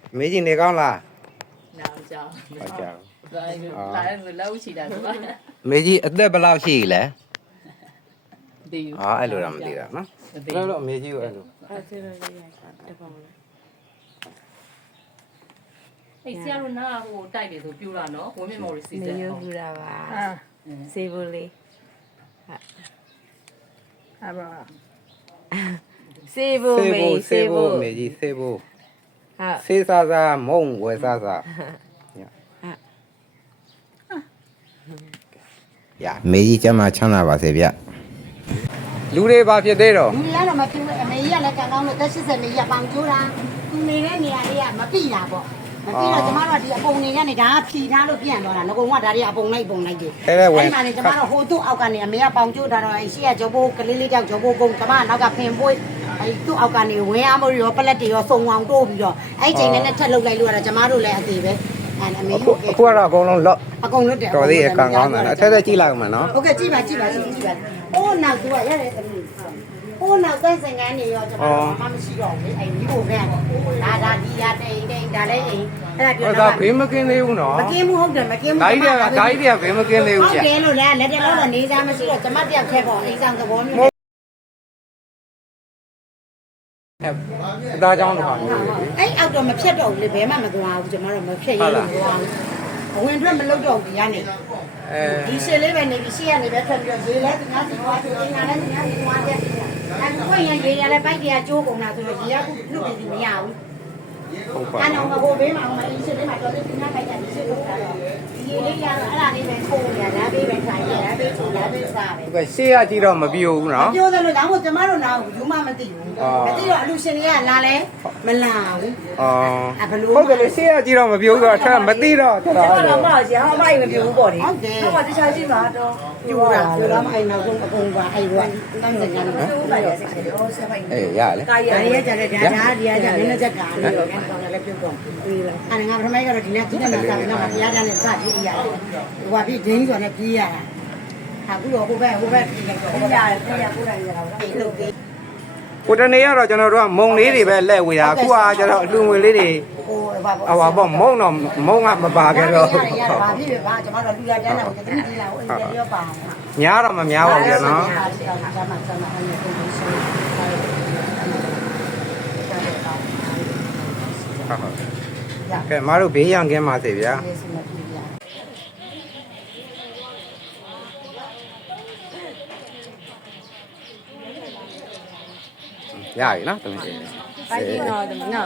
မေကြီးနေကောင်းလားနားကြောင်ဟုတ်ကြလာလောက်ချီတာဆိုပါမေကြီးအသက်ဘယ်လောက်ရှိလဲဒီယူအဲ့လိုတော့မသိတာနော်အဲ့တော့မေကြီးကိုအဲ့လိုအဲ့ဒါလေးရိုက်တာတပောင်းလေးအေးဆရာတို့နားဟိုတိုက်တယ်ဆိုပြူတာနော်ဝင်းမြမော်ရီစီနေစဉ်ရူတာပါစေဘူးလေးဟာပါစေဘူးမေစေဘူးမေကြီးစေဖို့ဟာစေးစားစားမုံဝယ်စားစားရမေကြီးကျမ်းမှာချမ်းသာပါစေဗျလူတွေဘာဖြစ်သေးတော့လူတွေကတော့မပြဘူးအမေကြီးကလည်းကံကောင်းလို့တက်80နေရပေါင်ကျိုးတာသူနေတဲ့နေရာလေးကမပြတာပေါ့မပြတော့ကျမတို့ဒီအပုံတွေကနေဒါကဖြီထားလို့ပြန်သွားတာငကုံကဒါတွေအပုံလိုက်ပုံလိုက်တယ်အဲ့မှာနေကျမတို့ဟိုသူ့အောက်ကနေအမေကပေါင်ကျိုးထားတော့အဲ့ရှိရဂျောဘိုးကလေးလေးတောက်ဂျောဘိုးကုန်းကျမနောက်ကဖင်ပွေးအဲ့သူ့အောက်ကနေဝင်းအားမရောပလက်တွေရောစုံအောင်တိုးပြီးတော့အဲ့ချိန်နဲ့ထက်လုတ်လိုက်လို့ကတော့ကျမတို့လည်းအသေးပဲအဲ့အမေအခုကတော့အကုန်လုံးလော့အကုန်လွတ်တယ်တော်သေးရကံကောင်းတာအထက်ထက်ကြည့်လိုက်မှနော်ဟုတ်ကဲ့ကြည့်ပါအိုးနောက်သူကရတယ်သမီးဟိုးနောက်တန်းစင်ကန်းနေရောကျွန်တော်မမရှိတော့ဘူးအဲ့ဒီကိုပဲဒါဒီရတဲ့အိမ်ဒါလည်းအိမ်အဲ့ဒါပြောဒါဘေးမကင်းသေးဘူးနော်မကင်းဘူးဟုတ်တယ်မကင်းဘူးဂိုင်းတွေကဘေးမကင်းသေးဟုဘူးတ်ကြာတယ်လို့လည်းလက်တလုံးတော့နေစားမရှိတော့ကျမတယောက်ခဲပေါ့အိမ်ဆောင်သဘောမျိုးအသားကြောင်းတော့အဲ့အောက်တော့မဖြတ်တော့ဘူးလေဘယ်မှမသွားဘူးကျမတို့မဖြတ်ရလို့သွားအဝင်ထွက်မလုပ်တော့ဘူးကနေဒီရှေ့လေးပဲနေပြီးရှေ့ကနေပဲထွက်ပြီးတော့ဈေးလဲဒီငါးစီသွားတယ်ဒီငါးလည်းဒီငါးစီသွားတယ်အဲ့ကိုရင်ရေရလဲပိုက်ကြီးကကျိုးကုန်တာဆိုတော့ဒီကခုလွတ်ပြီးမရဘူးဟုတ်ပါအဲ့တော့ဟိုဘေးမှာဟိုမှာအင်းရှင်းလေးမှာတော်တော်ဒီနားပိုက်ကြီးရှင်းလို့တာတော့ဒီလေးရတော့အဲ့ဒါလေးပဲခိုးရတာဘေးပဲထိုင်ရတာဘေးချိုလာဘေးစားပဲကဲရှေ့ကကြည့်တော့မပြိုဘူးနော်ပြောသလိုဒါမှမဟုတ်ကျမတို့နားကိုဘူးမှမသိဘူးမသိတော့အလူရှင်တွေကလာလဲမလာဘူးဟုတ်တယ်လေရှေ့ကကြည့်တော့မပြိုဘူးဆိုတော့အထက်မသိတော့တော်တော်တော့မကြီးဟာမိုက်မပြဘူးပေါ့လေဟုတ်တယ်တော့တခြားရှိမှာတော့ပြောတာပြောတော့အဲ့နောက်ဆုံးအကုန်ပါအဲ့တော့တန်းစင်ကနေသူ့ပါရစိတ်တယ်ဟောဆက်ပိုက်အေးရလေကာရဒါရကြတဲ့ဒါဒီရကြနည်းနည်းချက်ကလည်းတော့ကန်ကောင်လည်းပြုတ်ကုန်ပြီးလားအဲ့ငါပထမကတော့ဒီနေ့ကြီးတယ်မှာစားပြီးတော့ဘုရားကျမ်းနဲ့စပြီးရရတယ်ဟိုကပြီးဒင်းဆိုနဲ့ပြီးရတာအခုတော့ဟိုဘက်ပြီးလိုက်တော့ပြရတယ်ပြရကိုယ်တိုင်ရတာတော့ပြီးလို့ပြီးကိုတနေ့ကတော့ကျွန်တော်တို့ကမုံလေးတွေပဲလက်ဝေတာအခုကကျတော့အလူငွေလေးတွေဟိုဘာဟောပေါ့မုံတော့မုံကမပါခဲ့တော့ဘာဖြစ်ဖြစ်ပါကျွန်တော်တို့လူရပြန်တာကိုတတိတိလာဟိုအိမ်တွေရောပါညားတော့မများပါဘူးကျနော် ကဲမအားတို့ဘေးရန်ကင်းပါစေဗျာရပြီနော်တမီးပိုက်ကြီးတော့ငါ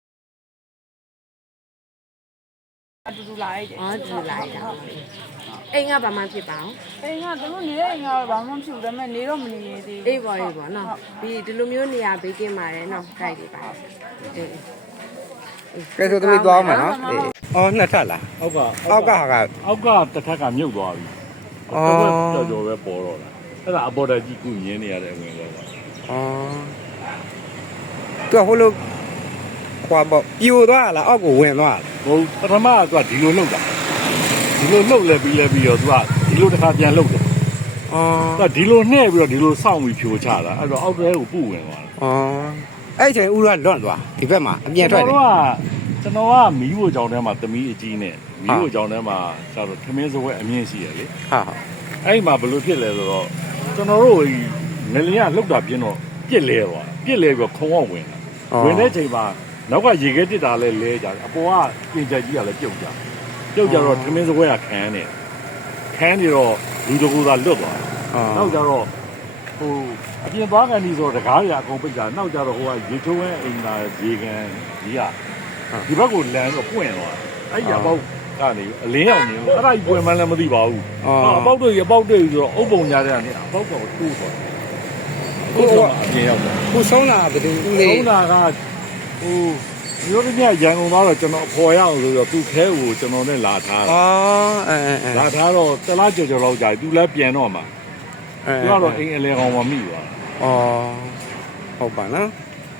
အတူတူလာလိုက်တယ်အော်တူလာလိုက်တာအိမ်ကဘာမှဖြစ်ပါအောင်အိမ်ကသူတို့နေတဲ့အိမ်ကတော့ဘာမှမဖြစ်ဘူးဒါပေမဲ့နေတော့မနေရသေးဘူးအေးပါနော်ပြီးဒီလိုမျိုးနေရာဘေးကင်းပါတယ်နော်ခိုက်တယ်ပါအေးကဲဆိုသမီးသွားအောင်မနော်အော်နှစ်ထပ်လားအောက်ကအောက်ကဟာကအောက်ကတစ်ထက်ကမြုပ်သွားပြီအော်တော်တော်ပဲပေါ်တော့လားအဲ့ဒါအပေါ်တက်ကြီးကုမြင်နေရတဲ့အဝင်တော့အော်သူကဟိုလိုခွာပေါ့ပြိုသွားလားအောက်ကိုဝင်သွားလားဟိုပထမကသူကဒီလိုလှုပ်တာဒီလိုလှုပ်လဲပြီးတော့သူကဒီလိုတစ်ခါပြန်လှုပ်တယ်အော်သူကဒီလိုနှဲ့ပြီးတော့ဒီလိုစောင့်ပြီးဖြိုချတာအဲ့တော့အောက်တဲကိုပုဝင်သွားတယ်အော်အဲ့ချိန်ဦးကလွတ်သွားဒီဘက်မှာအပြင်ထွက်တယ်ကျွန်တော်ကမီးဖို့ကြောင်ထဲမှာသမီးအကြီးနဲ့မီးဖို့ကြောင်ထဲမှာကျတော့ထမင်းစပွဲအမြင့်ရှိရလေဟာအဲ့မှာဘယ်လိုဖြစ်လဲဆိုတော့ကျွန်တော်တို့ငလျင်ကလှုပ်တာပြင်းတော့ပြစ်လဲသွားပြစ်လဲပြီးခုံအောင်ဝင်တာဝင်တဲ့ချိန်မှာနောက်ကရေခဲတစ်တာလဲလဲကြတယ်အပေါ်ကပြင်ချက်ကြီးကလည်းပြုတ်ကြတော့ထမင်းစပွဲကခန်းနေတော့လူတကူသာလွတ်သွားတယ်နောက်ကြတော့ဟိုအပြင်သွားကန်ဒီဆိုတကားရအကုန်ပိတ်တာနောက်ကြတော့ဟိုကရေချိုးဝဲအိမ်သာရေကန်ကြီးကဒီဘက်ကိုလမ်းတော့ပွင့်သွားအဲ့ရပေါက်ကနေအလင်းရောက်နေလို့အဲ့ဒါကြီးပွင့်မှန်းလည်းမသိပါဘူးအပေါက်တွေဆိုတော့အုပ်ပုံညာတဲ့ကနေအပေါက်တော့တိုးသွားကိုအပြင်ရောက်တယ်ခုဆုံးတာဘယ်သူဦးလေးဆုံးတာကဟိုမျိုးတစ်ညရန်ကုန်သွားတော့ကျွန်တော်အဖော်ရအောင်ဆိုတော့သူ့ခဲကိုကျွန်တော်နဲ့လာထားတာအော်အဲလာထားတော့တလားကြော်လောက်ကြာသူလည်းပြန်တော့မှာသူကတော့အိမ်အလဲကောင်မှမိသွားအော်ဟုတ်ပါနော်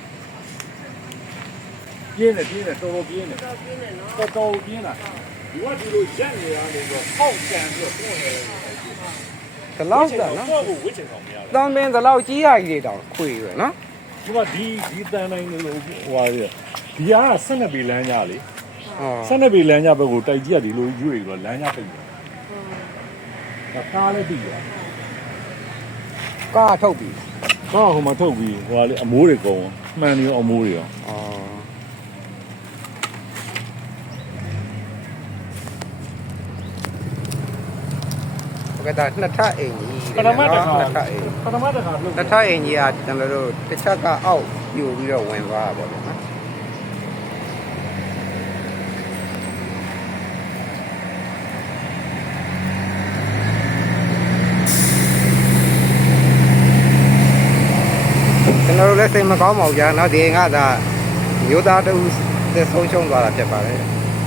ပြင်းတယ်တော်တော်ပြင်းတယ်တော်ပြင်းတာဒီကဒီလိုရက်နေရတယ်ဆိုတော့အောက်ကန်ပြီးတော့တွန်းနေတယ်ဒီလောက်တာနော်ကိုဝစ်ချင်ဆောင်မရဘူးတန်ပင်ဒီလောက်ကြီးရကြီးတွေတောင်ခွေရယ်နော်ဒီမှာဒီတန်တိုင်းလို့ဟိုဟာရဒီက12ပေလမ်းကြလေအော် 12ပေလမ်းကြဘက်ကိုတိုက်ကြီးကဒီလိုရွေ့ပြီးတော့လမ်းကြပိတ်တယ်ဒါကားလည်းပြီးသွားကားထုတ်ပြီကားဟိုမှာထုတ်ပြီးဟိုကလေအမိုးတွေကုန်မှန်နေရောအမိုးတွေရောအော်ကဲဒါနှစ်ထပ်အိမ်ကြီးပထမတစ်ခါနှစ်ထပ်အိမ်ပထမတစ်ခါလှုပ်နှစ်ထပ်အိမ်ကြီးကကျွန်တော်တို့တစ်ချက်ကအောက်ပြိုပြီးတော့ဝင်သွားတာပေါ့ဗျာနော်ကျွန်တော်တို့လည်းစိတ်မကောင်းပါဘူးကြာနော်ဒီအိမ်ကသာမျိုးသားတူဆုံးရှုံးသွားတာဖြစ်ပါတယ်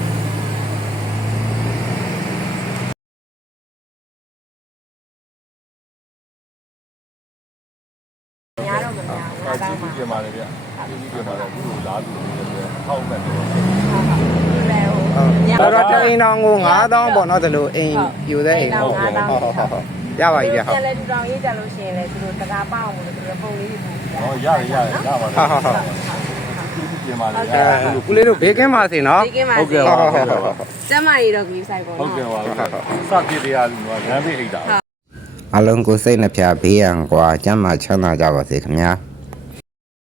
များတော့မများဘူးငါးတောင်းပါပြင်ပါလေဗျဒီပြင်ပါလေသူ့ကိုလားသူ့ကိုထောက်မဲ့တယ်ဟုတ်ဟုတ်ဒီပဲဟိုတော့တော့အိမ်တော်ကို9000ပေါ့နော်ဒီလိုအိမ်ယူတဲ့အိမ်ဟုတ်ဟုတ်ဟုတ်ရပါပြီဗျဟုတ်ပြန်လဲတူတောင်ရေးကြလို့ရှိရင်လေသူတို့တကားပေါအောင်လို့သူတို့ပုံလေးတွေပို့ပြီးဟောရတယ်ရပါလေ ပြင်ပါလေဦးလေးတို့ဘေးကင်းပါစေနော်ဒီကင်းပါဟုတ်စေကဲ့ပါဟုတ်ကဲ့ပါကျမကြီးတော့ကြီးဆိုင်ပေါ့ဟုတ်နော်ကဲ့ပါစပြစ်တရားလူကလမ်းဘေးအိတ်တာအလုံးကိုစိတ်နှပြဘေးရန်ကွာကျမ်းမာချမ်းသာကြပါစေခင်ဗျာ